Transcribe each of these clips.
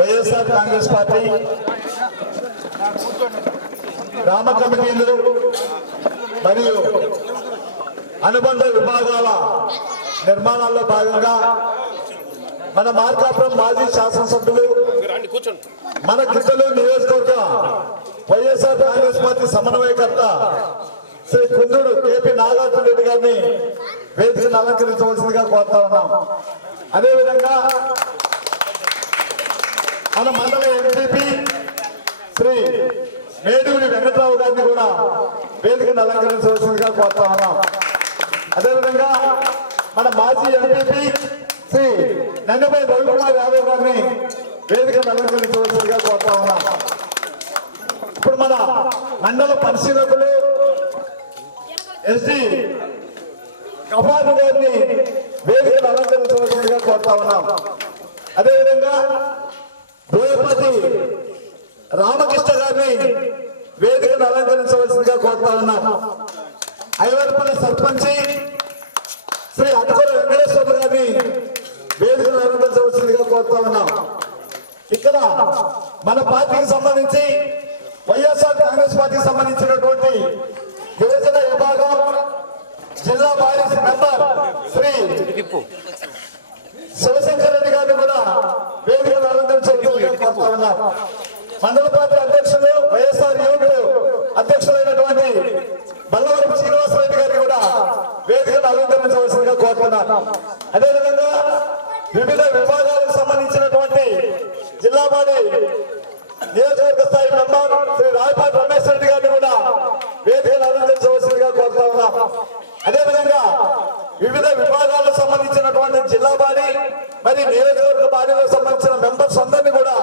YSR Congress party గ్రామ కమిటీలు మరియు అనుబంధ విభాగాల నిర్మాణాల్లో భాగంగా మన మార్కాపురం మాజీ శాసనసభ్యులు మన గిద్దలు నియోజకవర్గ వైఎస్ఆర్ కాంగ్రెస్ పార్టీ సమన్వయకర్త శ్రీ కుందూరు కేపీ నాగార్జున రెడ్డి గారిని వేదికను అలంకరించవలసిందిగా కోరుతా ఉన్నాం. అదేవిధంగా మన మండల ఎంపీపీ శ్రీ మేడూరి వెంకట్రావు గారిని కూడా వేదికను అలంకరించవలసిందిగా కోరుతా ఉన్నాం. అదేవిధంగా మన మాజీ ఎంపీపీ శ్రీ నందమై రవికుమార్ యాదవ్ గారిని వేదికను అలంకరించవలసిందిగా కోరుతా ఉన్నాం. ఇప్పుడు మన మండల పరిశీలకులు ఎస్డి కఫాను గారిని వేదికను అలంకరించవలసిందిగా కోరుతా ఉన్నాం. అదేవిధంగా బోయపతి రామకృష్ణ గారిని వేదికను అలంకరించవలసిందిగా కోరుతా ఉన్నాం. ఐవర్పల్లి సర్పంచి శ్రీ అటుకుల వెంకటేశ్వర గారిని వేదికను అలంకరించవలసిందిగా కోరుతా ఉన్నాం. ఇక్కడ మన పార్టీకి సంబంధించి వైఎస్ఆర్ కాంగ్రెస్ పార్టీకి సంబంధించినటువంటి యువజన విభాగం జిల్లా బాడీస్ మెంబర్ శ్రీ శివశంకర్ రెడ్డి గారిని కూడా వేదికను అలంకరించవలసిందిగా కోరుతా ఉన్నారు. మండల పార్టీ అధ్యక్షులు వైఎస్ఆర్ యువకులు అధ్యక్షులైనటువంటి బల్లవరపు శ్రీనివాసరెడ్డి గారిని కూడా వేదికను అలంకరించవలసిందిగా కోరుతున్నారు. అదేవిధంగా వివిధ విభాగాలకు సంబంధించినటువంటి జిల్లా బాడీ నియోజకవర్గ స్థాయి మెంబర్ శ్రీ రాయపాటి రమేష్ రెడ్డి గారిని కూడా వేదికను అలంకరించవలసిందిగా కోరుతా ఉన్నాం. అదేవిధంగా వివిధ విభాగాలకు సంబంధించినటువంటి జిల్లా బాడీ మరి నియోజకవర్గ బాడీలకు సంబంధించిన మెంబర్స్ అందరినీ కూడా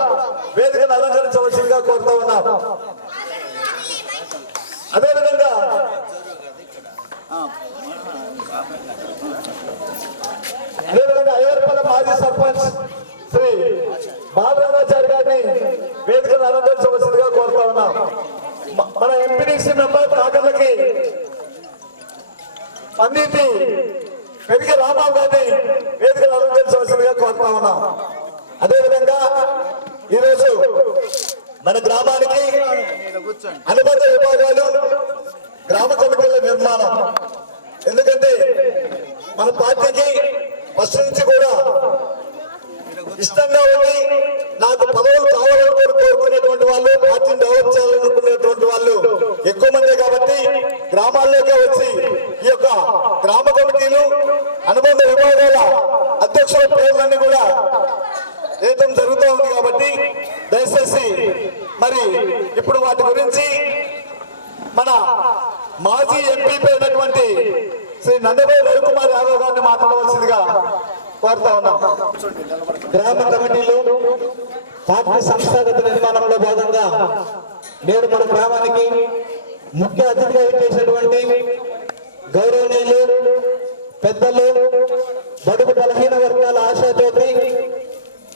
వేదికను అలంకరించవలసిందిగా కోరుతా ఉన్నాం. అదేవిధంగా ఐవర్పల్లి మాజీ సర్పంచ్ శ్రీ బాలరామాచారి గారిని వేదికను అలంకరించవలసిందిగా కోరుతా ఉన్నాం. మన ఎంపీడీసీ మెంబర్ కాకర్లకి పండితి వెదిక రామారావు గారిని వేదికను అలంకరించవలసిందిగా కోరుతా ఉన్నాం. అదేవిధంగా ఈరోజు మన గ్రామానికి అనుబంధ విభాగాలు గ్రామ కమిటీల నిర్మాణం. ఎందుకంటే మన పార్టీకి ఫస్ట్ నుంచి కూడా ఇష్టంగా ఉండి నాకు పదవులు కావాలని కోరుకునేటువంటి వాళ్ళు, పార్టీని డెవలప్ చేయాలనుకునేటువంటి వాళ్ళు ఎక్కువ మంది కాబట్టి గ్రామాల్లోకి వచ్చి ఈ యొక్క గ్రామ కమిటీలు అనుబంధ విభాగాల అధ్యక్షుల పేర్లన్నీ కూడా వేయటం జరుగుతూ ఉంది. కాబట్టి దయచేసి మరి ఇప్పుడు వాటి గురించి మన మాజీ ఎంపీ అయినటువంటి శ్రీ నందమై రవికుమార్ యాదవ్ గారిని మాట్లాడవలసిందిగా కోరుతా ఉన్నాం. గ్రామ కమిటీలు పార్టీ సంస్థాగత నిర్మాణంలో భాగంగా నేడు మన గ్రామానికి ముఖ్య అతిథిగా చేసినటువంటి గౌరవనీయులు పెద్దలు బడుగు బలహీన వర్గాల ఆశాజ్యోతి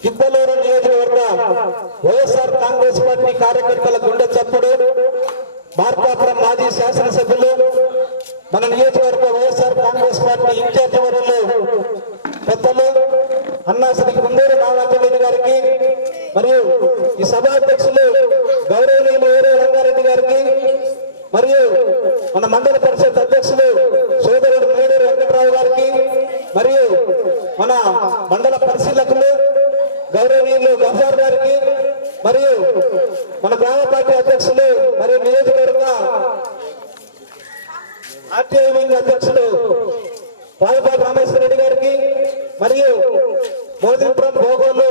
గిద్దలూరు నియోజకవర్గ వైఎస్ఆర్ కాంగ్రెస్ పార్టీ కార్యకర్తల గుండె చప్పుడు మార్కాపురం మాజీ శాసనసభ్యులు మన నియోజకవర్గ వైఎస్ఆర్ కాంగ్రెస్ పార్టీ ఇన్ఛార్జి వర్యులు పెద్దలు అన్నా శ్రీ కుందూరు నాగార్జున గారికి మరియు ఈ సభాధ్యక్షులు గౌరవనీయులు వేరే రంగారెడ్డి గారికి మరియు మన మండల పరిషత్ అధ్యక్షులు సోదరుడు మేడూరు వెంకట్రావు గారికి మరియు మన మండల పరిశీలకులు గౌరవనీయులు గఫార్ గారికి మరియు మన గ్రామ పార్టీ అధ్యక్షులు మరియు నియోజకవర్గ ఆర్టీఐ వింగ్ అధ్యక్షులు రాయపాటి రామేశ్వర రెడ్డి గారికి మరియు మోదీపురం భోగోలు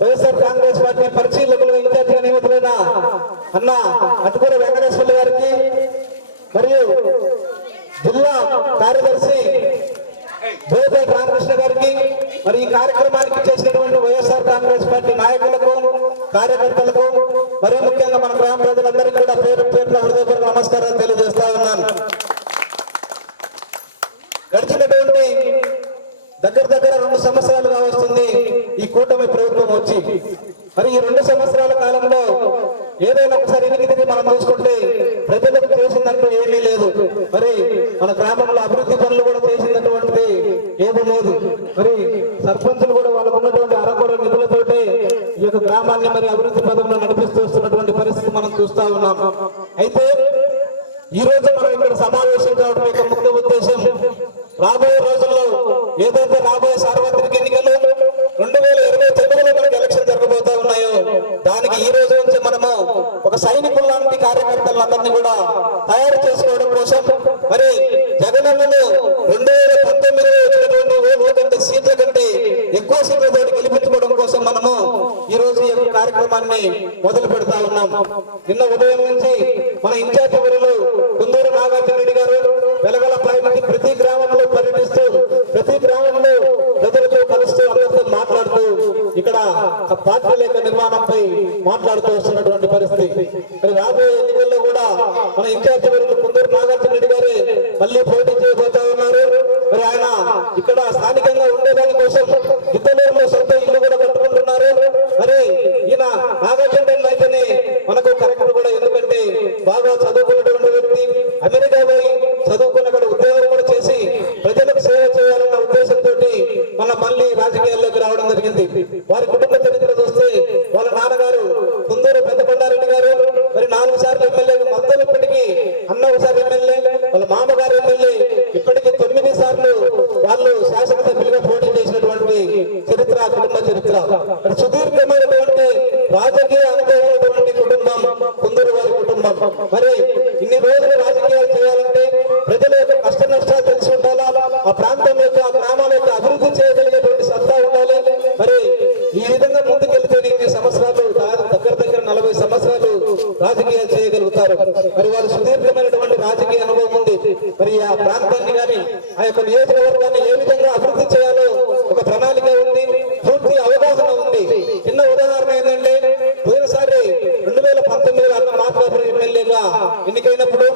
వైఎస్ఆర్ కాంగ్రెస్ పార్టీ పరిశీలకులు ఇన్ఛార్జిగా నియమితులైన అన్న అటుకూర వెంకటేశ్వర గారికి మరియు జిల్లా కార్యదర్శి బోధేటి రామకృష్ణ గారికి మరి ఈ కార్యక్రమానికి చేసినటువంటి వైఎస్ఆర్ కాంగ్రెస్ పార్టీ నాయకులకు కార్యకర్తలకు మరియు ముఖ్యంగా మన గ్రామ ప్రజలందరికీ కూడా పేరు పేరున హృదయపూర్వక నమస్కారాలు తెలియజేస్తా ఉన్నాను. గడిచినటువంటి దగ్గర 2 సంవత్సరాలుగా వస్తుంది ఈ కూటమి ప్రభుత్వం వచ్చి. మరి ఈ 2 సంవత్సరాల కాలంలో ఏదైనా ఒకసారి ఎన్నిక తిరిగి మనం చూసుకుంటే ప్రజలకు చేసిందంటూ ఏమీ లేదు. మరి మన గ్రామంలో అభివృద్ధి పనులు కూడా చేసినటువంటిది ఏమీ లేదు. మరి సర్పంచులు కూడా వాళ్ళకు ఉన్నటువంటి అరకొర నిధులతోటే ఈ యొక్క గ్రామాన్ని మరి అభివృద్ధి పదంలో నడిపిస్తూ వస్తున్నటువంటి పరిస్థితి మనం చూస్తా ఉన్నాం. అయితే ఈ రోజు మనం ఇక్కడ సమావేశం కావడం యొక్క ముఖ్య ఉద్దేశం, రాబోయే రోజుల్లో ఏదైతే రాబోయే సార్వత్రిక ఎన్నికలు 2029లో మనకి ఎలక్షన్ జరగబోతా ఉన్నాయో దానికి ఈ రోజు నుంచి మనము ఒక సైనికుల లాంటి కార్యకర్తలందరినీ కూడా తయారు చేసుకోవడం కోసం మరి జగనన్నను 2019లో వచ్చినటువంటి ఓట్ల కంటే సీట్ల కంటే ఎక్కువ సీట్లతో గెలిపించుకోవడం కోసం మనము ఈ రోజు ఈ కార్యక్రమాన్ని మొదలు పెడతా ఉన్నాం. నిన్న ఉదయం నుంచి మన ఇన్ఛార్జి ఎవరు కుందూరు నాగార్జున రెడ్డి గారు వెలగలపై నుంచి ప్రతి గ్రామంలో పర్యటిస్తూ ప్రతి గ్రామంలో ప్రజలతో కలుస్తూ అందరితో మాట్లాడుతూ ఇక్కడ పార్టీల యొక్క నిర్మాణంపై మాట్లాడుతూ వస్తున్నటువంటి పరిస్థితి. మరి రాబోయే ఎన్నికల్లో కూడా మన ఇన్ఛార్జి ఎవరు కుందూరు నాగార్జున రెడ్డి గారే మళ్ళీ పోటీ చేయబోతా ఉన్నారు. మరి ఆయన ఇక్కడ స్థానికంగా ఉండేదాని కోసం ఇద్దరు సొంత ఇల్లు కూడా కట్టుకుంటున్నారు. మరి ఈయన నాగార్జున రెడ్డి అయితేనే మనకు కరెక్ట్ కూడా, ఎందుకంటే బాగా చదువుకున్నటువంటి వ్యక్తి, అమెరికా పోయి చదువుకున్న అక్కడ ఉద్యోగం కూడా చేసి ప్రజలకు సేవ చేయాలన్న ఉద్దేశంతో మన మళ్ళీ రాజకీయాల్లోకి రావడం జరిగింది. వారి కుటుంబ చరిత్ర చూస్తే వాళ్ళ నాన్నగారు కుందూరు పెద్దకొండారెడ్డి గారు మరి 4 సార్లు ఎమ్మెల్యే, మొత్తం ఇప్పటికీ అన్న ఒకసారి ఎమ్మెల్యే, వాళ్ళ మామగారు ఎమ్మెల్యే, ఇప్పటికీ 9 సార్లు వాళ్ళు శాసనసభ్యులుగా పోటీ చేసినటువంటి చరిత్ర కుటుంబ చరిత్ర. మరి సుదీర్ఘమైనటువంటి రాజకీయ అనుభవం కుటుంబం కుందూరు వారి కుటుంబం. మరి ఇన్ని రోజులు రాజకీయాలు చేయాలంటే ప్రజల యొక్క కష్ట నష్టాలు తెలిసి ఉండాలా, ఆ ప్రాంతం యొక్క గ్రామాల యొక్క అభివృద్ధి చేయగలిగేటువంటి సత్తా ఉండాలి. మరి ఈ విధంగా ముందుకెళ్తే 20 సంవత్సరాలు దగ్గర 40 సంవత్సరాలు రాజకీయాలు చేయగలుగుతారు. మరి వారు సుదీర్ఘమైనటువంటి రాజకీయ అనుభవం ఉంది. మరి ఆ ప్రాంతాన్ని కానీ ఆ యొక్క నియోజకవర్గాన్ని ఏ విధంగా అభివృద్ధి చేయాలో ఒక ప్రణాళిక ఉంది, పూర్తి అవగాహన ఉంది. చిన్న ఉదాహరణ ఏంటంటే పోయినసారి 2019లో అన్న మార్కాపురం ఎమ్మెల్యేగా ఎన్నికైనప్పుడు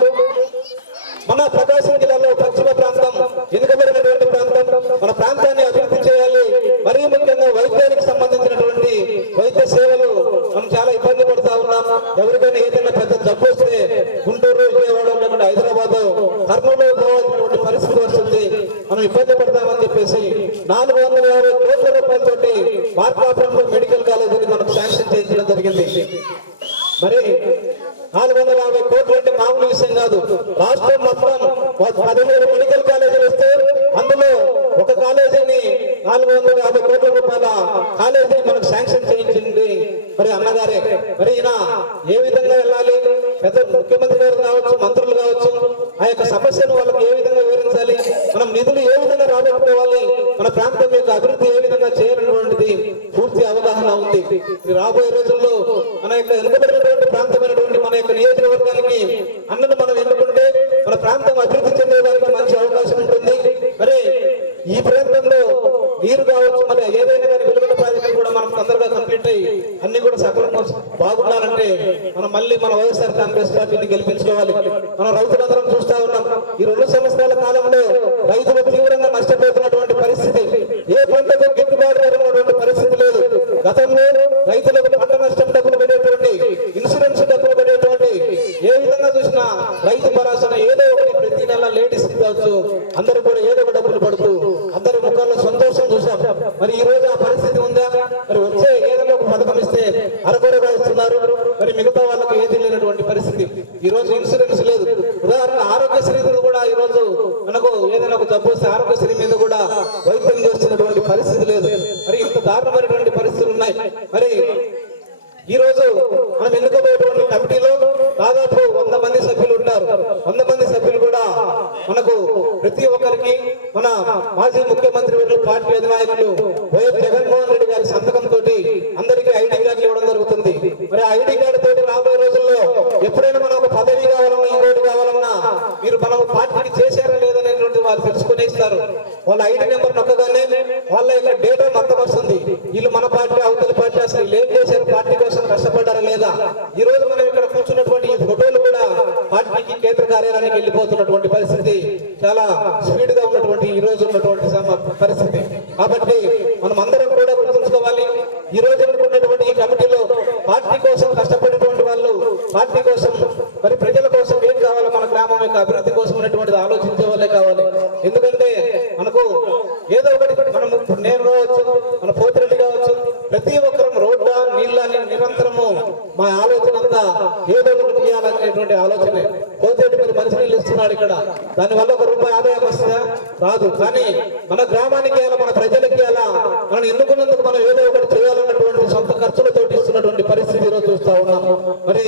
మన ప్రకాశం జిల్లాలో పశ్చిమ ప్రాంతం ఎన్నికబడినటువంటి ప్రాంతం, మన ప్రాంతాన్ని అభివృద్ధి చేయాలి. మరీ ముఖ్యంగా వైద్యానికి సంబంధించినటువంటి వైద్య సేవలు మనం చాలా ఇబ్బంది పడుతూ ఉన్నాం. ఎవరికైనా ఏదైనా పెద్ద జబ్బు వస్తే గుంటూరు, విజయవాడ, లేకుంటే హైదరాబాద్, కర్నూలు పోవాల్సినటువంటి పరిస్థితి వస్తుంది, మనం ఇబ్బంది పడతామని చెప్పేసి 450 కోట్ల రూపాయలతోటి మార్కాపురంలో మెడికల్ కాలేజీని మనం శాంక్షన్ చేయించడం జరిగింది. మరి 450 కోట్లు అంటే మామూలు విషయం కాదు. రాష్ట్రం మొత్తం 17 మెడికల్ కాలేజీలు వస్తే అందులో ఒక కాలేజీని 450 కోట్ల రూపాయల కాలేజీని మనకు శాంక్షన్ చేయించింది మరి అన్నగారే. మరి ఈయన ఏ విధంగా వెళ్ళాలి, పెద్ద ముఖ్యమంత్రి గారు కావచ్చు, మంత్రులు కావచ్చు, ఆ యొక్క సమస్యను వాళ్ళకి ఏ విధంగా వివరించాలి, మనం నిధులు ఏ విధంగా రాబట్టుకోవాలి, మన ప్రాంతం యొక్క అభివృద్ధి ఏ విధంగా చేయాలనేటువంటిది పూర్తి అవగాహన ఉంది. రాబోయే రోజుల్లో మన యొక్క వెనుకబడినటువంటి ప్రాంతమైనటువంటి మన యొక్క నియోజకవర్గానికి అన్నను మనం ఎన్నుకుంటే మన ప్రాంతం అభివృద్ధి చెందేదానికి మంచి అవకాశం ఉంటుంది. మరి ఈ ప్రాంతంలో నీరు కావచ్చు, మరి ఏదైనా కానీ వెలుగుల ప్రాజెక్టు కూడా మనం తొందరగా కంప్లీట్ అయ్యి అన్ని కూడా సకలంగా బాగుండాలంటే మనం మళ్ళీ మన వైఎస్ఆర్ కాంగ్రెస్ పార్టీని గెలిపించుకోవాలి. మనం రైతులందరం చూస్తా ఉన్నాం. ఈ 2 సంవత్సరాల కాలంలో రైతులు తీవ్రంగా నష్టపోతున్నటువంటి పరిస్థితి, ఏ పంటకు గిట్టుబాటు జరిగినటువంటి పరిస్థితి లేదు. గతంలో రైతులకు పంట నష్టం డబ్బులు పడేటువంటి, ఇన్సూరెన్స్ డబ్బులు పడేటువంటి, ఏ విధంగా చూసినా రైతు భరోసా ఏదో ఒకటి ప్రతి నెల లేడీస్ కావచ్చు అందరూ కూడా ఏదో ఒక డబ్బులు పడుతూ అందరి ముఖాల్లో సంతోషం చూసాం. మరి ఈ రోజు ఆ పరిస్థితి ఉందా? మరి వచ్చే ఏదైనా ఒక పథకం ఇస్తే అరకొరగా ఇస్తున్నారు. మరి మిగతా వాళ్ళకి ఏది లేనటువంటి పరిస్థితి. ఈ రోజు ఇన్సూరెన్స్ లేదు. ఉదాహరణ ఆరోగ్యశ్రీ కూడా ఈ రోజు మనకు ఏదైనా ఒక జబ్బు వస్తే ఆరోగ్యశ్రీ మీద కూడా వైద్యం చేస్తున్నటువంటి పరిస్థితి లేదు. మరి ఇంత దారుణమైనటువంటి పరిస్థితులు ఉన్నాయి. మరి ఈ రోజు మనం ఎన్నుకోబోయేటువంటి కమిటీలో దాదాపు 100 మంది సభ్యులు ఉంటారు. 100 మంది సభ్యులు కూడా మనకు ప్రతి ఒక్కరికి మన మాజీ ముఖ్యమంత్రి వర్యులు, పార్టీ అధినాయకులు వైఎస్ జగన్మోహన్ రెడ్డి గారి సంతకంతో అందరికీ ఐడి కార్డులు ఇవ్వడం జరుగుతుంది. మరి ఐడి కార్డు తోటి రాబోయే రోజుల్లో ఎప్పుడైనా మనం ఒక పదవి కావాలన్నా, ఇంకోటి కావాలన్నా మీరు మనం పార్టీకి చేశారా లేదనేటువంటి వాళ్ళు తెలుసుకుని ఇస్తారు. వాళ్ళ ఐడి నెంబర్ నొక్కగానే వాళ్ళ యొక్క డేటా మొత్తం వస్తుంది. వీళ్ళు మన పార్టీ, అవతల పార్టీ, అసలు వీళ్ళు ఏం చేశారు, పార్టీ కోసం కష్టపడ్డారా లేదా. ఈ రోజు మనం ఇక్కడ కూర్చున్నటువంటి ఈ ఫోటోలు కూడా పార్టీకి కేంద్ర కార్యాలయానికి వెళ్ళిపోతున్నటువంటి పరిస్థితి చాలా స్పీడ్ గా ఉన్నటువంటి ఈ రోజు ఉన్నటువంటి పరిస్థితి. కాబట్టి మనం అందరం కూడా గుర్తుంచుకోవాలి. ఈ రోజు అనుకున్నటువంటి ఈ కమిటీలో పార్టీ కోసం కష్టపడేటువంటి వాళ్ళు, పార్టీ కోసం మరి ప్రజల కోసం ఏం కావాలో, మన గ్రామం యొక్క అభివృద్ధి కోసం ఉన్నటువంటిది ఆలోచించే వాళ్ళే కావాలి. ఎందుకంటే మనకు ఏదో ఒకటి, మనం నేను కావచ్చు, మన పోతిరెడ్డి కావచ్చు, ప్రతి ఒక్కరం రోడ్డా, నీళ్ళ, మా ఆలోచన అంతా ఏదో ఒకటి చేయాలనేటువంటి ఆలోచనే. పోతే మరి మంచినీళ్ళు ఇస్తున్నాడు ఇక్కడ, దానివల్ల ఒక రూపాయి ఆదాయం వస్తుందా? రాదు. కానీ మన గ్రామానికి ఎలా, మన ప్రజలకి ఎలా, మనం ఎన్నుకున్నందుకు మనం ఏదో ఒకటి చేయాలన్నటువంటి సొంత ఖర్చులతో ఇస్తున్నటువంటి పరిస్థితి ఈరోజు చూస్తా ఉన్నాం. మరి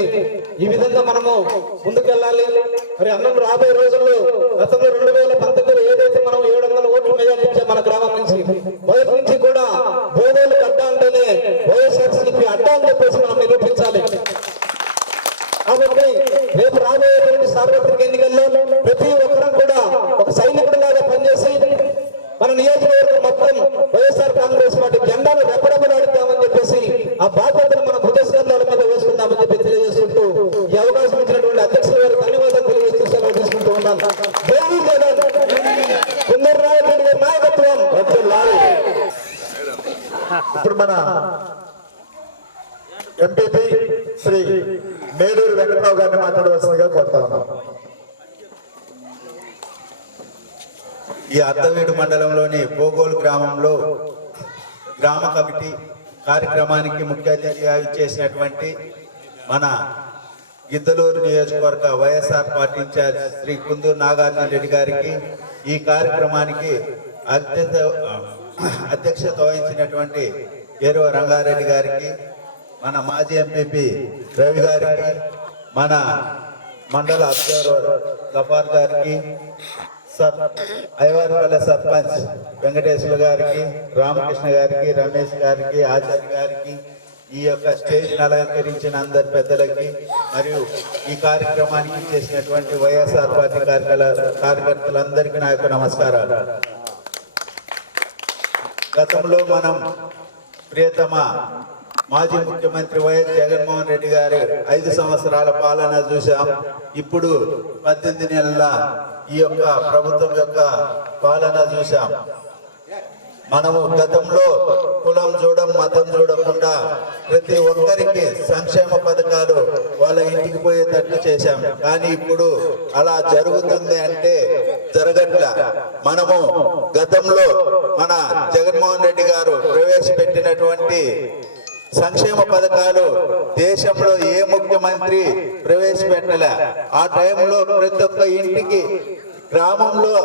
ఈ విధంగా మనము ముందుకెళ్ళాలి. మరి అన్నం రాబోయే రోజుల్లో గతంలో 2019 ఏదైతే మనం 700 ఓట్లు మెజారిటీ ఇచ్చాం మన గ్రామం నుంచి, మొదటి నుంచి కూడా భోగోలు అడ్డా అంటేనే వైఎస్ఆర్సీపీ అడ్డా అని చెప్పేసి మనం నిరూపించాలి. కాబట్టి రేపు రాబోయేటువంటి సార్వత్రిక ఎన్నికల్లో ప్రతి ఒక్కరం కూడా ఒక సైనికుడిలాగా పనిచేసి మన నియోజకవర్గం మొత్తం వైఎస్ఆర్ కాంగ్రెస్ పార్టీ జెండాను రెప్పరెప్పలాడుతామని చెప్పేసి ఆ బాధ్యతను మన భుజస్కంధాల మీద వేసుకుందామని చెప్పి తెలియజేసుకుంటూ ఈ అవకాశం ఇచ్చినటువంటి అధ్యక్షుల గారికి ధన్యవాదాలు తెలియజేస్తూ సెలవు తీసుకుంటూ ఉన్నాను. కుందర్రావు రెడ్డి గారి నాయకత్వం. ఇప్పుడు మన ఎంపీపీ శ్రీ మేడూరు వెంకటరావు గారిని మాట్లాడవలసిందిగా కోరుతా ఉన్నాం. ఈ అద్దవీడు మండలంలోని పోగోలు గ్రామంలో గ్రామ కమిటీ కార్యక్రమానికి ముఖ్య అతిథిగా ఇచ్చేసినటువంటి మన గిద్దలూరు నియోజకవర్గ వైఎస్ఆర్ పార్టీ ఇన్ఛార్జ్ శ్రీ కుందూరు నాగార్జున రెడ్డి గారికి, ఈ కార్యక్రమానికి అధ్యక్షత వహించినటువంటి ఏరువ రంగారెడ్డి గారికి, మన మాజీ ఎంపీపీ రవి గారికి, మన మండల అబ్జర్వర్ గఫార్ గారికి, ఐవారిపల్లె సర్పంచ్ వెంకటేశ్వర గారికి, రామకృష్ణ గారికి, రమేష్ గారికి, ఆచార్య గారికి, ఈ యొక్క స్టేజ్ అలంకరించిన అందరి పెద్దలకి, మరియు ఈ కార్యక్రమానికి చేసినటువంటి వైఎస్ఆర్ పార్టీ కార్యకర్తలందరికీ నా యొక్క నమస్కారాలు. గతంలో మనం ప్రియతమ మాజీ ముఖ్యమంత్రి వైఎస్ జగన్మోహన్ రెడ్డి గారి 5 సంవత్సరాల పాలన చూసాం. ఇప్పుడు 18 నెలల ఈ యొక్క ప్రభుత్వం యొక్క పాలన చూసాం. మనము గతంలో కులం చూడం, మతం చూడకుండా ప్రతి ఒక్కరికి సంక్షేమ పథకాలు వాళ్ళ ఇంటికి పోయేటట్టు చేశాం. కానీ ఇప్పుడు అలా జరుగుతుంది అంటే జరగట్లా. మనము గతంలో మన జగన్మోహన్ రెడ్డి గారు ప్రవేశపెట్టినటువంటి సంక్షేమ పథకాలు దేశంలో ఏ ముఖ్యమంత్రి ప్రవేశపెట్టలే. ఆ టైంలో ప్రతి ఒక్క ఇంటికి గ్రామంలో,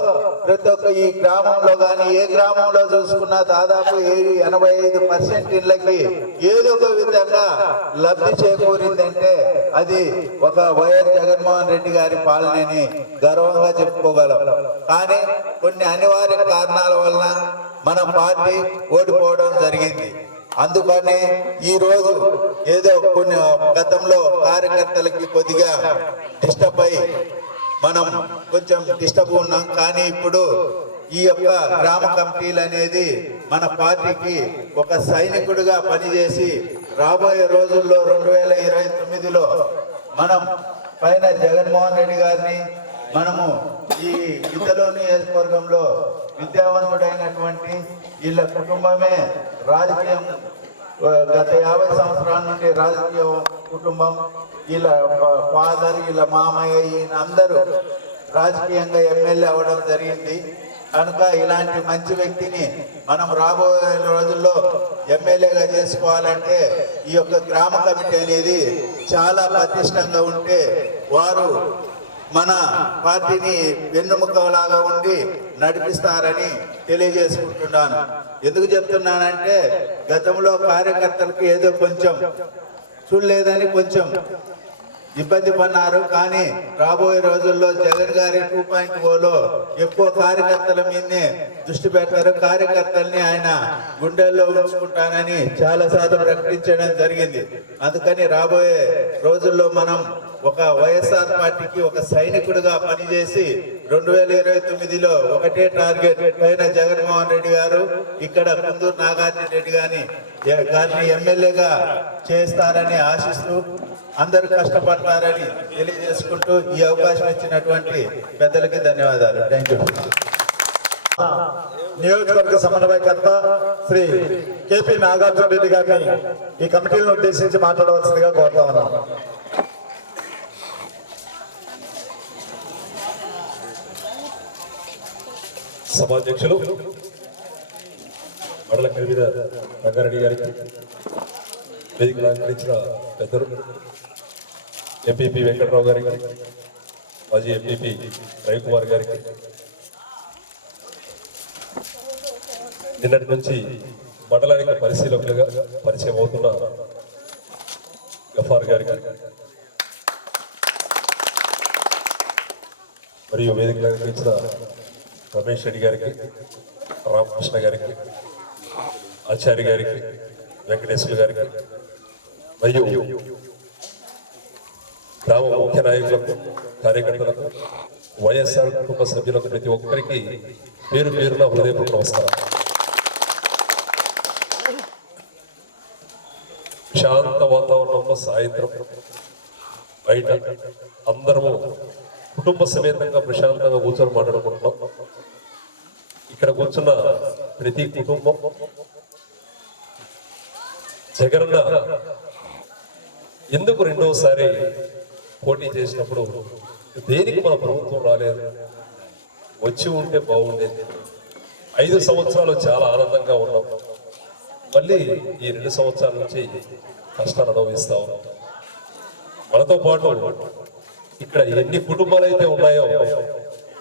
ప్రతి ఒక్క ఈ గ్రామంలో కానీ ఏ గ్రామంలో చూసుకున్నా దాదాపు 85% ఇళ్ళకి ఏదో ఒక విధంగా లబ్ధి చేకూరిందంటే అది ఒక వైఎస్ జగన్మోహన్ రెడ్డి గారి పాలనని గర్వంగా చెప్పుకోగలం. కానీ కొన్ని అనివార్య కారణాల వలన మన పార్టీ ఓడిపోవడం జరిగింది. అందుకని ఈ రోజు ఏదో కొన్ని గతంలో కార్యకర్తలకి కొద్దిగా డిస్టర్బ్ అయ్యి మనం కొంచెం డిస్టర్బ్ ఉన్నాం. కానీ ఇప్పుడు ఈ యొక్క గ్రామ కమిటీలు అనేది మన పార్టీకి ఒక సైనికుడిగా పనిచేసి రాబోయే రోజుల్లో 2029లో మనం పైన జగన్మోహన్ రెడ్డి గారిని మనము ఈ గిద్దలూరు నియోజకవర్గంలో విద్యావంతుడైనటువంటి వీళ్ళ కుటుంబమే రాజకీయం, గత 50 సంవత్సరాల నుండి రాజకీయ కుటుంబం, వీళ్ళ ఫాదర్, వీళ్ళ మామయ్య, ఈయన అందరూ రాజకీయంగా ఎమ్మెల్యే అవ్వడం జరిగింది. కనుక ఇలాంటి మంచి వ్యక్తిని మనం రాబోయే రోజుల్లో ఎమ్మెల్యేగా చేసుకోవాలంటే ఈ యొక్క గ్రామ కమిటీ అనేది చాలా పటిష్టంగా ఉంటే వారు మన పార్టీని వెన్నుముకలాగా ఉండి నడిపిస్తారని తెలియజేసుకుంటున్నాను. ఎందుకు చెప్తున్నానంటే గతంలో కార్యకర్తలకు ఏదో కొంచెం చూడలేదని కొంచెం ఇబ్బంది పడినారు. కానీ రాబోయే రోజుల్లో జగన్ గారి 2.0లో ఎక్కువ కార్యకర్తల మీదనే దృష్టి పెట్టారు. కార్యకర్తల్ని ఆయన గుండెల్లో ఉంచుకుంటానని చాలా సార్లు ప్రకటించడం జరిగింది. అందుకని రాబోయే రోజుల్లో మనం ఒక వైఎస్ఆర్ పార్టీకి ఒక సైనికుడిగా పనిచేసి 2029లో ఒకటే టార్గెట్, పైన జగన్మోహన్ రెడ్డి గారు, ఇక్కడ కుందూరు నాగార్జున రెడ్డి గారిని ఎమ్మెల్యేగా చేస్తారని ఆశిస్తూ అందరూ కష్టపడతారని తెలియజేసుకుంటూ ఈ అవకాశం ఇచ్చినటువంటి పెద్దలకి ధన్యవాదాలు. Thank you. నియోజకవర్గ సమన్వయకర్త శ్రీ కేపీ నాగార్జున రెడ్డి గారిని ఈ కమిటీలను ఉద్దేశించి మాట్లాడవలసిందిగా కోరుతా ఉన్నాం. సభాధ్యక్షులు మండల కన్వీనర్ రంగారెడ్డి గారికి, వేదికలు అలంకరించిన పెద్దలు ఎంపీపీ వెంకటరావు గారికి, మాజీ ఎంపీపీ రవికుమార్ గారికి, నిన్నటి నుంచి మండలానికి పరిశీలకులుగా పరిచయం అవుతున్న గఫార్ గారికి, మరియు వేదికలు అలంకరించిన రమేష్ రెడ్డి గారికి, రామకృష్ణ గారికి, ఆచార్య గారికి, వెంకటేశ్వర గారికి, మరియు గ్రామ ముఖ్య నాయకులకు, కార్యకర్తలకు, వైఎస్ఆర్ కుటుంబ సభ్యులకు ప్రతి ఒక్కరికి పేరు పేరున హృదయపూర్వక నమస్కారం. శాంత వాతావరణంలో సాయంత్రం బయట అందరము కుటుంబ సమేతంగా ప్రశాంతంగా కూర్చొని మాట్లాడుకుంటున్నాం. ఇక్కడ కూర్చున్న ప్రతి కుటుంబం జగనన్న ఎందుకు రెండోసారి పోటీ చేసినప్పుడు దేనికి మన ప్రభుత్వం రాలేదు, వచ్చి ఉంటే బాగుండేది, 5 సంవత్సరాలు చాలా ఆనందంగా ఉన్నాం, మళ్ళీ ఈ 2 సంవత్సరాల నుంచి కష్టాలు అనుభవిస్తా ఉన్నాం. మనతో పాటు ఇక్కడ ఎన్ని కుటుంబాలు అయితే ఉన్నాయో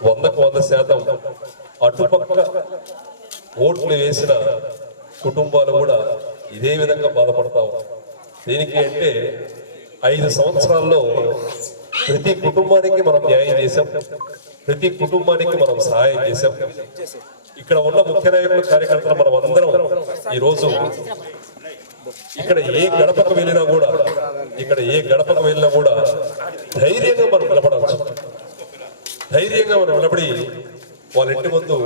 100కు 100% అటుపక్క ఓట్లు వేసిన కుటుంబాలు కూడా ఇదే విధంగా బాధపడతా ఉన్నాయి. దేనికి అంటే 5 సంవత్సరాల్లో ప్రతి కుటుంబానికి మనం న్యాయం చేశాం, ప్రతి కుటుంబానికి మనం సహాయం చేశాం. ఇక్కడ ఉన్న ముఖ్య నాయకులు, కార్యకర్తలు మనం అందరం ఈరోజు ఇక్కడ ఏ గడపకు వెళ్ళినా కూడా ధైర్యంగా మనం నిలబడవచ్చు. ధైర్యంగా మనం నిలబడి వాళ్ళ ఇంటి ముందు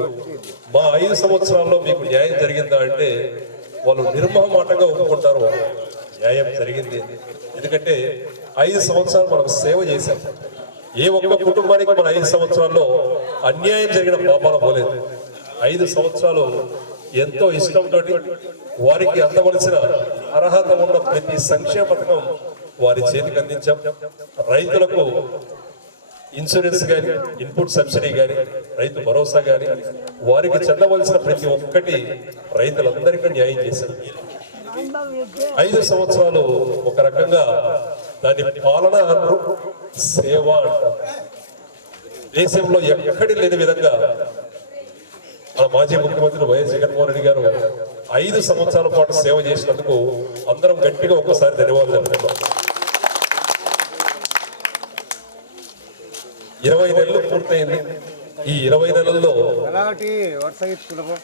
మా 5 సంవత్సరాల్లో మీకు న్యాయం జరిగిందా అంటే వాళ్ళు నిర్మోహమాటంగా ఒప్పుకుంటారు, న్యాయం జరిగింది. ఎందుకంటే 5 సంవత్సరాలు మనం సేవ చేశాం. ఏ ఒక్క కుటుంబానికి మన 5 సంవత్సరాల్లో అన్యాయం జరిగిన పాపాన పోలేదు. 5 సంవత్సరాలు ఎంతో ఇష్టంతో వారికి అందవలసిన అర్హత ఉన్న ప్రతి సంక్షేమ పథకం వారి చేతికి అందించాం. రైతులకు ఇన్సూరెన్స్ కానీ, ఇన్పుట్ సబ్సిడీ కానీ, రైతు భరోసా కానీ, వారికి చెందవలసిన ప్రతి ఒక్కటి రైతులందరికీ న్యాయం చేశారు. 5 సంవత్సరాలు ఒక రకంగా దాని పాలన అంటారు, సేవ అంటారు. దేశంలో ఎక్కడి లేని విధంగా మన మాజీ ముఖ్యమంత్రి వైఎస్ జగన్మోహన్ రెడ్డి గారు 5 సంవత్సరాల పాటు సేవ చేసినందుకు అందరం గట్టిగా ఒక్కసారి ధన్యవాదాలు చెప్తున్నాం. 20 నెలలు పూర్తయింది. ఈ 20 నెలల్లో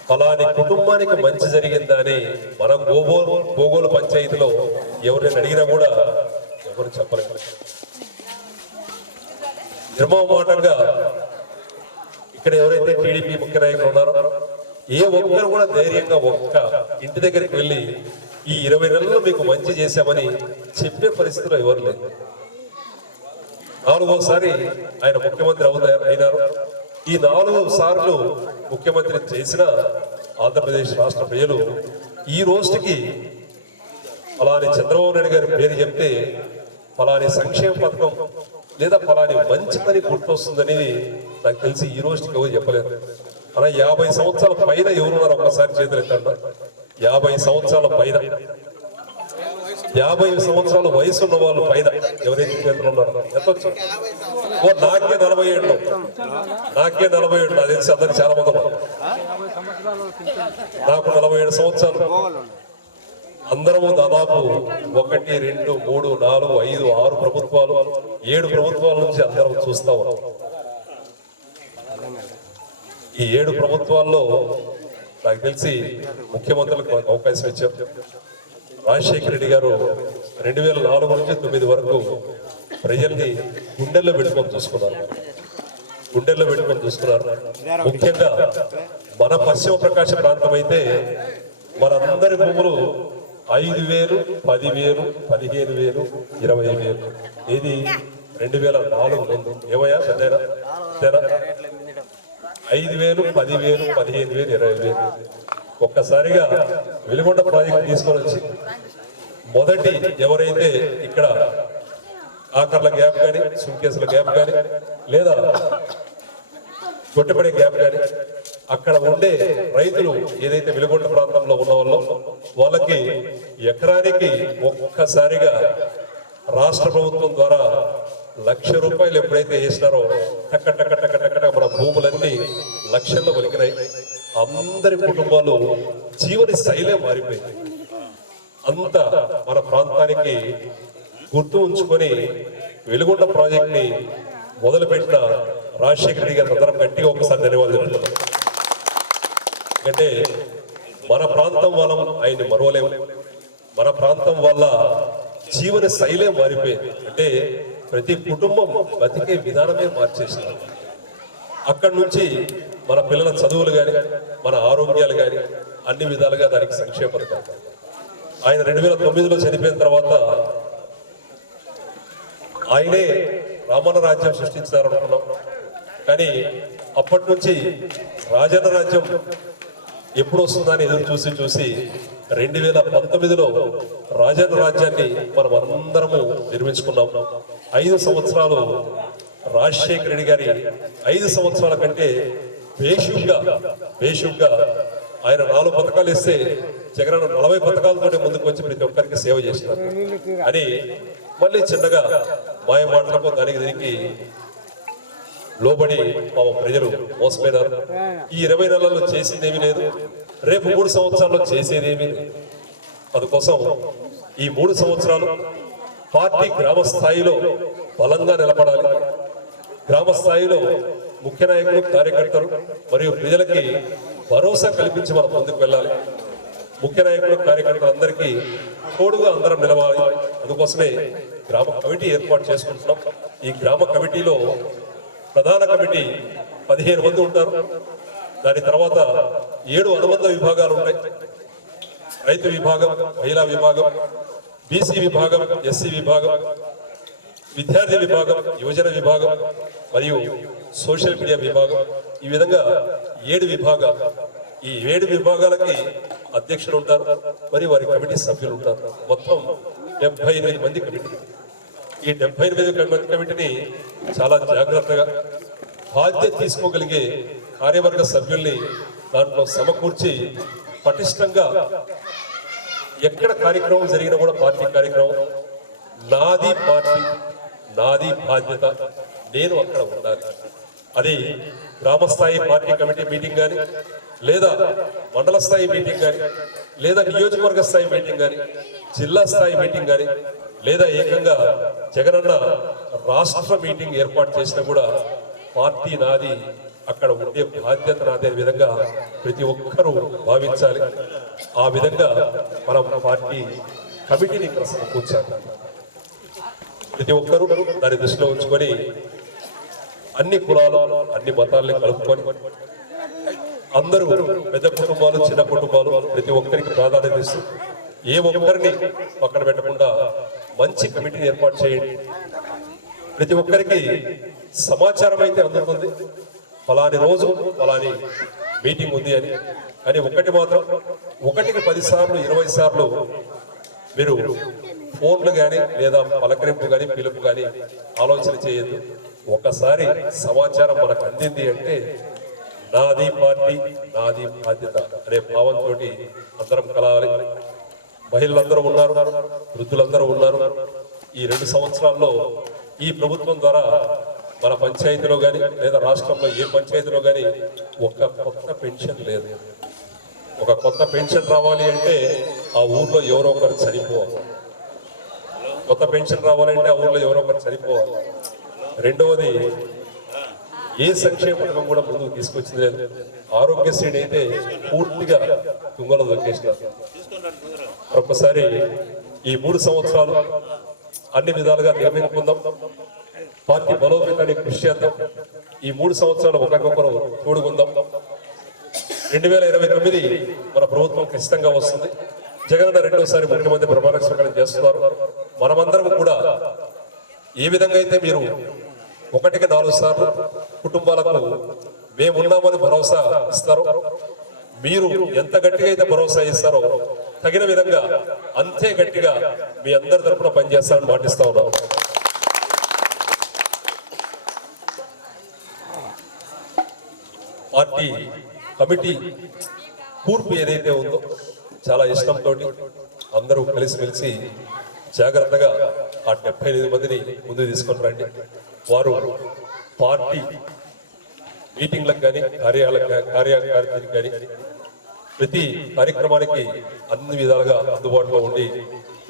ఫలాని కుటుంబానికి మంచి జరిగిందా అని మన గోగోలు పంచాయతీలో ఎవరైనా అడిగినా కూడా ఎవరు చెప్పలేదు. నిర్మోహమాటంగా ఇక్కడ ఎవరైతే టీడీపీ ముఖ్య నాయకులు ఉన్నారో ఏ ఒక్కరు కూడా ధైర్యంగా ఒక్క ఇంటి దగ్గరికి వెళ్ళి ఈ 20 నెలల్లో మీకు మంచి చేశామని చెప్పే పరిస్థితిలో ఎవరు లేదు. 4వసారి ఆయన ముఖ్యమంత్రి అయినారు. ఈ 4 సార్లు ముఖ్యమంత్రి చేసిన ఆంధ్రప్రదేశ్ రాష్ట్ర ప్రజలు ఈ రోజుకి ఫలాని చంద్రబాబు నాయుడు గారి పేరు చెప్తే ఫలాని సంక్షేమ పథకం లేదా ఫలాని మంచి పని గుర్తొస్తుందని నాకు తెలిసి ఈ రోజుకి ఎవరు చెప్పలేదు. అలా 50 సంవత్సరాల పైన ఎవరున్నారు ఒక్కసారి చేతులు ఎత్తండి. 50 సంవత్సరాల పైన, 50 సంవత్సరాల వయసు ఉన్న వాళ్ళు పైన ఎవరైతే చేతులు ఉన్నారో ఎంతొచ్చు? నాకే 47, నాకు తెలిసి అందరికి చాలా మంది ఉన్నారు. నాకు 47 సంవత్సరాలు. అందరము దాదాపు 1, 2, 3, 4, 5, 6 ప్రభుత్వాలు, 7 ప్రభుత్వాల నుంచి అందరం చూస్తా ఉన్నాం. ఈ 7 ప్రభుత్వాల్లో నాకు తెలిసి ముఖ్యమంత్రులకు అవకాశం ఇచ్చారు. రాజశేఖర రెడ్డి గారు 2004 నుంచి 2009 వరకు ప్రజల్ని గుండెల్లో పెట్టుకొని చూసుకున్నారు. ముఖ్యంగా మన పశ్చిమ ప్రకాశ ప్రాంతం అయితే మనందరి భూములు 5,000, 10,000, 15,000, 20,000. ఇది 2004 ముందు. ఏమయ్యా పెద్దనా? 5,000, 10,000, 15,000, 20,000. ఒక్కసారిగా వెలుగొండ ప్రాజెక్టు తీసుకొని వచ్చి మొదటి ఎవరైతే ఇక్కడ ఆకర్ల గ్యాప్ కానీ, సుంకేసుల గ్యాప్ కానీ, లేదా కొట్టుబడి గ్యాప్ కానీ అక్కడ ఉండే రైతులు ఏదైతే వెలుగొండ ప్రాంతంలో ఉన్న వాళ్ళకి ఎకరానికి ఒక్కసారిగా రాష్ట్ర ప్రభుత్వం ద్వారా ₹1,00,000 ఎప్పుడైతే వేసినారో టక్క టక్క టక్క టక్క టక్క మన భూములన్నీ లక్షల్లో ఒలికినాయి. అందరి కుటుంబాలు జీవన శైలే మారిపోయింది. అంత మన ప్రాంతానికి గుర్తు ఉంచుకొని వెలుగొండ ప్రాజెక్ట్ ని మొదలుపెట్టిన రాజశేఖర రెడ్డి గారికి అందరం గట్టిగా ఒకసారి ధన్యవాదాలు చెప్తున్నాం. ఎందుకంటే మన ప్రాంతం వాళ్ళం ఆయన్ని మరవలేము. మన ప్రాంతం వల్ల జీవన శైలే మారిపోయింది. అంటే ప్రతి కుటుంబం బతికే విధానమే మార్చేసినారు. అక్కడి నుంచి మన పిల్లల చదువులు కానీ మన ఆరోగ్యాలు కానీ అన్ని విధాలుగా దానికి సంక్షేమ పథకాలు. ఆయన 2009లో చనిపోయిన తర్వాత ఆయనే రామన్న రాజ్యం సృష్టించారనుకున్నాం. కానీ అప్పటి నుంచి రాజన్న రాజ్యం ఎప్పుడు వస్తుందని ఎదురు చూసి 2019లో రాజన్న రాజ్యాన్ని మనం అందరము నిర్మించుకున్నాం. 5 సంవత్సరాలు రాజశేఖర రెడ్డి గారి 5 సంవత్సరాల కంటే బేషుగ్గా ఆయన 4 పథకాలు ఇస్తే జగన్ 40 పథకాలతోనే ముందుకు వచ్చి ప్రతి ఒక్కరికి సేవ చేసినారు అని మళ్ళీ చిన్నగా మాయ మాటలకు దానికి దీనికి లోబడి ప్రజలు మోసపోయినారు. ఈ 20 నెలల్లో చేసిందేమీ లేదు, రేపు 3 సంవత్సరాల్లో చేసేదేమీ లేదు. అందుకోసం ఈ 3 సంవత్సరాలు పార్టీ గ్రామ స్థాయిలో బలంగా నిలబడాలి. గ్రామ స్థాయిలో ముఖ్య నాయకులు, కార్యకర్తలు మరియు ప్రజలకి భరోసా కల్పించి మనం ముందుకు వెళ్ళాలి. ముఖ్య నాయకులు, కార్యకర్తలందరికీ తోడుగా అందరం నిలవాలి. అందుకోసమే గ్రామ కమిటీ ఏర్పాటు చేసుకుంటున్నాం. ఈ గ్రామ కమిటీలో ప్రధాన కమిటీ 15 మంది ఉంటారు. దాని తర్వాత 7 అనుబంధ విభాగాలు ఉంటాయి. రైతు విభాగం, మహిళా విభాగం, బీసీ విభాగం, ఎస్సీ విభాగం, విద్యార్థి విభాగం, యువజన విభాగం మరియు సోషల్ మీడియా విభాగం. ఈ విధంగా 7 విభాగాలు. ఈ 7 విభాగాలకి అధ్యక్షులు ఉంటారు, మరి వారి కమిటీ సభ్యులు ఉంటారు. మొత్తం 78 మంది కమిటీ. ఈ 78 మంది కమిటీని చాలా జాగ్రత్తగా బాధ్యత తీసుకోగలిగే కార్యవర్గ సభ్యుల్ని దాంట్లో సమకూర్చి పటిష్టంగా ఎక్కడ కార్యక్రమం జరిగినా కూడా పార్టీ కార్యక్రమం నాది, పార్టీ నాది, బాధ్యత నేను అక్కడ ఉండాలి. అది గ్రామస్థాయి పార్టీ కమిటీ మీటింగ్ కానీ, లేదా మండల స్థాయి మీటింగ్ కానీ, లేదా నియోజకవర్గ స్థాయి మీటింగ్ కానీ, జిల్లా స్థాయి మీటింగ్ కానీ, లేదా ఏకంగా జగనన్న రాష్ట్ర మీటింగ్ ఏర్పాటు చేసినా కూడా పార్టీ నాది, అక్కడ ఉండే బాధ్యత నాదే విధంగా ప్రతి ఒక్కరూ భావించాలి. ఆ విధంగా మనం పార్టీ కమిటీని ఇక్కడ సమకూర్చాలి. ప్రతి ఒక్కరూ దాన్ని దృష్టిలో ఉంచుకొని అన్ని కులాలు, అన్ని మతాలని కలుపుకొని అందరూ పెద్ద కుటుంబాలు, చిన్న కుటుంబాలు ప్రతి ఒక్కరికి ప్రాధాన్యత ఇస్తూ ఏ ఒక్కరిని పక్కన పెట్టకుండా మంచి కమిటీని ఏర్పాటు చేయండి. ప్రతి ఒక్కరికి సమాచారం అయితే అందుతుంది, ఫలాని రోజు ఫలాని మీటింగ్ ఉంది అని. కానీ ఒకటి మాత్రం, 1కి 10 సార్లు 20 సార్లు మీరు ఫోన్లు కానీ లేదా పలకరింపు కానీ పిలుపు కానీ ఆలోచన చేయొద్దు. ఒకసారి సమాచారం మనకు అందింది అంటే నాది పార్టీ, నాది బాధ్యత అనే భావంతో అందరం కలవాలి. మహిళలందరూ ఉన్నారు, వృద్ధులందరూ ఉన్నారు. ఈ 2 సంవత్సరాల్లో ఈ ప్రభుత్వం ద్వారా మన పంచాయతీలో కానీ లేదా రాష్ట్రంలో ఏ పంచాయతీలో కానీ ఒక కొత్త పెన్షన్ లేదు. ఒక కొత్త పెన్షన్ రావాలి అంటే ఆ ఊర్లో ఎవరో ఒకరు చనిపోవాలి. కొత్త పెన్షన్ రావాలంటే ఆ ఊర్లో ఎవరో ఒకరు చనిపోవాలి. రెండవది, ఏ సంక్షేమ పథకం కూడా ముందుకు తీసుకొచ్చింది లేదు. ఆరోగ్యశ్రీని అయితే పూర్తిగా తుంగలో దొక్కేసినారు. ఒక్కసారి ఈ 3 సంవత్సరాలు అన్ని విధాలుగా నిర్మించుకుందాం, పార్టీ బలోపేతానికి కృషి చేద్దాం. ఈ 3 సంవత్సరాలు ఒకరికొకరు తోడుకుందాం. 2029 మన ప్రభుత్వం ఖచ్చితంగా వస్తుంది. జగనన్న రెండోసారి ముఖ్యమంత్రి ప్రమాణ స్వీకారం చేస్తున్నారు. మనమందరం కూడా ఏ విధంగా అయితే మీరు 1కి 4 సార్లు కుటుంబాలకు మేమున్నామని భరోసా ఇస్తారో, మీరు ఎంత గట్టిగా అయితే భరోసా ఇస్తారో తగిన విధంగా అంతే గట్టిగా మీ అందరి తరఫున పనిచేస్తారని మాటిస్తా ఉన్నాం. పార్టీ కమిటీ కూర్పు ఏదైతే ఉందో చాలా ఇష్టంతో అందరూ కలిసిమెలిసి జాగ్రత్తగా ఆ 78 మందిని ముందుకు తీసుకొని రండి. వారు పార్టీ మీటింగ్లకు కానీ కార్యాలయానికి కానీ ప్రతి కార్యక్రమానికి అన్ని విధాలుగా అందుబాటులో ఉండి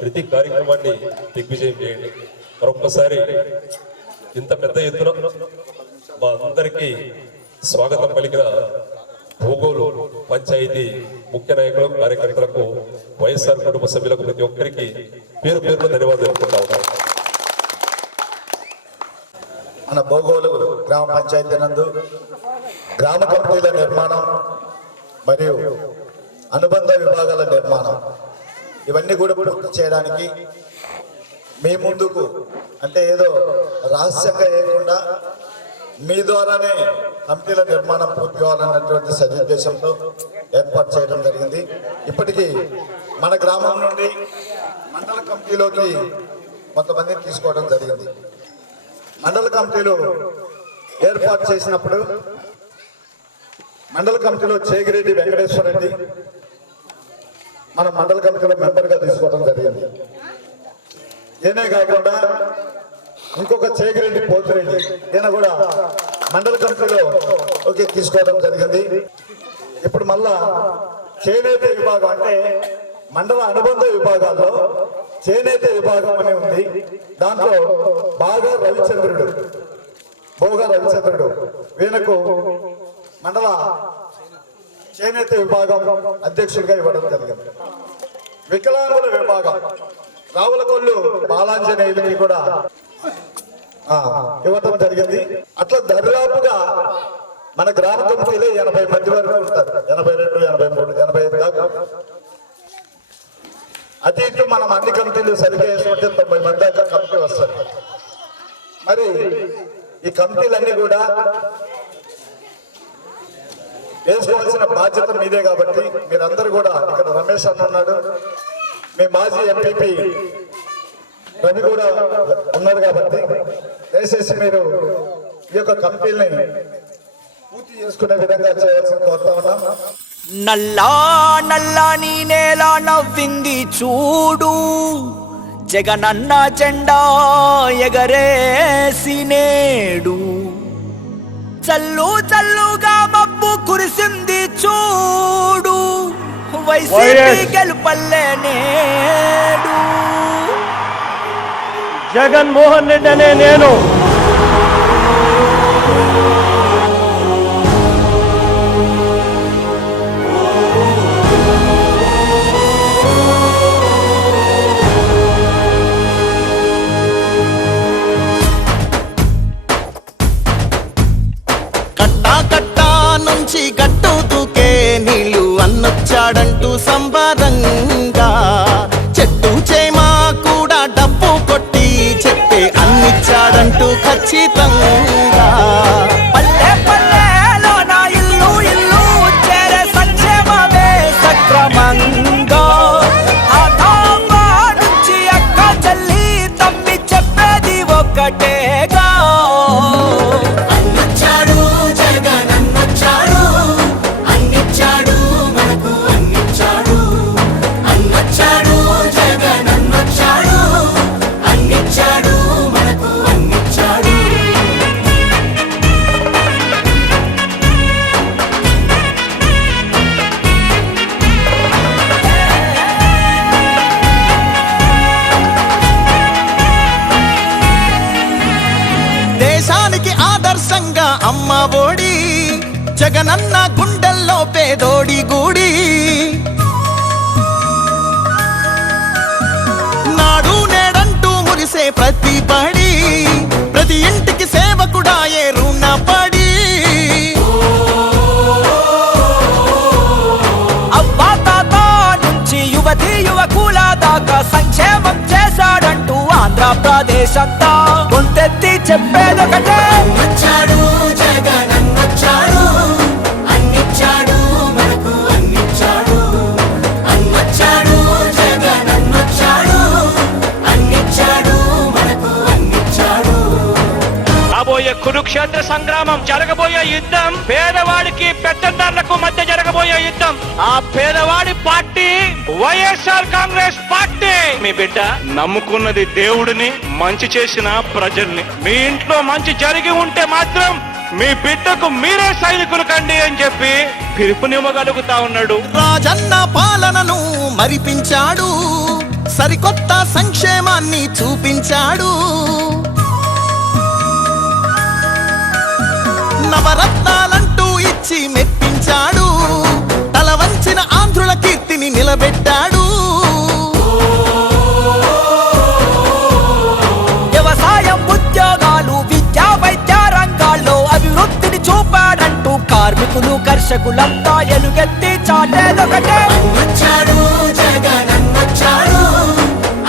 ప్రతి కార్యక్రమాన్ని దిగ్విజయం చేయండి. మరొక్కసారి ఇంత పెద్ద ఎత్తున మా అందరికీ స్వాగతం పలికిన భూగోలు పంచాయతీ ముఖ్య నాయకులు కార్యకర్తలకు వైఎస్ఆర్ కుటుంబ సభ్యులకు ప్రతి ఒక్కరికి పేరు పేరున ధన్యవాదాలు తెలుపుకుంటా ఉన్నాను. మన భూగోలు గ్రామ పంచాయతీ నందు గ్రామ కమిటీల నిర్మాణం మరియు అనుబంధ విభాగాల నిర్మాణం ఇవన్నీ కూడా పూర్తి చేయడానికి మీ ముందుకు అంటే ఏదో రహస్యంగా లేకుండా మీ ద్వారానే కమిటీల నిర్మాణం పూర్తి కావాలన్నటువంటి సదుద్దేశంతో ఏర్పాటు చేయడం జరిగింది. ఇప్పటికీ మన గ్రామం నుండి మండల కమిటీలోకి కొంతమందిని తీసుకోవడం జరిగింది. మండల కమిటీలు ఏర్పాటు చేసినప్పుడు మండల కమిటీలో చేగిరెడ్డి వెంకటేశ్వర రెడ్డి మన మండల కమిటీలో మెంబర్గా తీసుకోవడం జరిగింది. ఈయనే కాకుండా ఇంకొక చేగిరెడ్డి పోతిరెడ్డి ఈయన కూడా మండల కమిటీలో తీసుకోవడం జరిగింది. ఇప్పుడు మళ్ళా చేనేత విభాగం అంటే మండల అనుబంధ విభాగాల్లో చేనేత విభాగం అని ఉంది. దాంట్లో భోగా రవిచంద్రుడు వీళ్ళకు మండల చేనేత విభాగం అధ్యక్షుడిగా ఇవ్వడం జరిగింది. వికలాంగుల విభాగం రావులకొల్లు బాలాంజనేయులకి కూడా ఇవ్వటం జరిగింది. అట్లా దరిదాపుగా మన గ్రామ కమిటీలో 80 మంది వరకు ఉంటారు. 82, 83, 85 దాకా. అటు ఇటు మనం అన్ని కమిటీలు సరిగ్గా వేసుకుంటే 90 మంది దాకా కమిటీ వస్తారు. మరి ఈ కమిటీలన్నీ కూడా వేసుకోవాల్సిన బాధ్యత మీదే కాబట్టి మీరందరూ కూడా ఇక్కడ రమేష్ అన్న ఉన్నాడు, మీ మాజీ ఎంపీపీ రవి కూడా ఉన్నారు కాబట్టి దయచేసి మీరు ఈ యొక్క కమిటీని పూర్తి చేసుకునే విధంగా చేయాల్సిన కోరుతా ఉన్నాం. నల్లా నల్లాని నేల నవ్వింది చూడు, జగనన్న జెండా ఎగరేసి నేడు, చల్లు చల్లుగా మబ్బు కురిసింది చూడు, వైసీపీ గెలుపల్లే నేడు. జగన్మోహన్ రెడ్డి అనే నేను కట్టా నుంచి గట్టు దూకే నీళ్ళు అన్నొచ్చాడంటూ సంబరంగా, చెట్టు చేమా కూడా డబ్బు కొట్టి చెప్పే అన్నిచ్చాడంటూ ఖచ్చితంగా, పల్లె పల్లెలో నా ఇల్లు ఇల్లు చేరే సంక్షేమమే సక్రమంగా, ఆదామా నుంచి అక్క చెల్లి తమ్మి చెప్పేది ఒక్కటేగా, అన్నొచ్చాడు జగన్ అన్నొచ్చాడు, అన్నిచ్చాడు మనకు అన్నిచ్చాడు, అన్నొచ్చాడు జగన్ అన్నొచ్చాడు, అన్నిచ్చాడు మనకు అన్నిచ్చాడు. దేశానికి ఆదర్శంగా అమ్మ ఒడి, జగనన్న గుండెల్లో పేదోడి గుడి, నాడు నేడంటూ మురిసే ప్రతి పడి, ప్రతి ఇంటికి సేవకుడాయే రుణపడి, అవ్వా తాత నుంచి యువతి యువకుల దాకా సంక్షేమం చేశాడంటూ ఆంధ్రప్రదేశ్ అంతా గొంతెత్తి చెప్పేదొకటే, అన్నొచ్చాడు జగన్ అన్నొచ్చాడు, అన్నిచ్చాడు మనకు అన్నిచ్చాడు, అన్నొచ్చాడు జగన్ అన్నొచ్చాడు, అన్నిచ్చాడు మనకు అన్నిచ్చాడు. రాబోయే కురుక్షేత్ర సంగ్రామం, జరగబోయే యుద్ధం పేదవాడికి పెత్తందారులకు మధ్య జరగబోయే యుద్ధం. ఆ పేదవాడి పార్టీ వైఎస్ఆర్ కాంగ్రెస్ పార్టీ. మీ బిడ్డ నమ్ముకున్నది దేవుడిని, మంచి చేసిన ప్రజల్ని. మీ ఇంట్లో మంచి జరిగి ఉంటే మాత్రం మీ బిడ్డకు మీరే సైనికులు కండి అని చెప్పి పిలుపునివ్వగలుగుతా ఉన్నాడు. రాజన్న పాలనను మరిపించాడు, సరికొత్త సంక్షేమాన్ని చూపించాడు. నవరత్నాలంటూ ఇచ్చి మెప్పించాడు, తల వంచిన ఆంధ్రుల కీర్తిని నిలబెట్టాడు. వ్యవసాయం, ఉద్యోగాలు, విద్యా వైద్య రంగాల్లో అభివృద్ధిని చూపాడంటూ కార్మికులు కర్షకులంతా ఎలుగెత్తి చాటేదొకటే. అన్నొచ్చాడు జగన్, అన్నొచ్చాడు,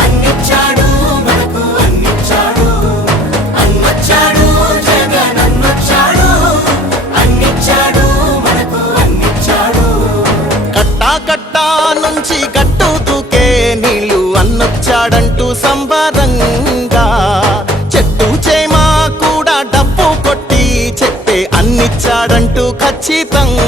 అన్నిచ్చాడు మనకు అన్నిచ్చాడు. అన్నొచ్చాడు జగన్, అన్నొచ్చాడు, అన్నిచ్చాడు మనకు అన్నిచ్చాడు. కట్టా కట్టా నుంచి గట్టు దూకే నీళ్లు అన్నొచ్చాడంటూ సంబరంగా, చెట్టు చేమా కూడా డబ్బు కొట్టి చెప్పే అన్నిచ్చాడంటూ ఖచ్చితంగా.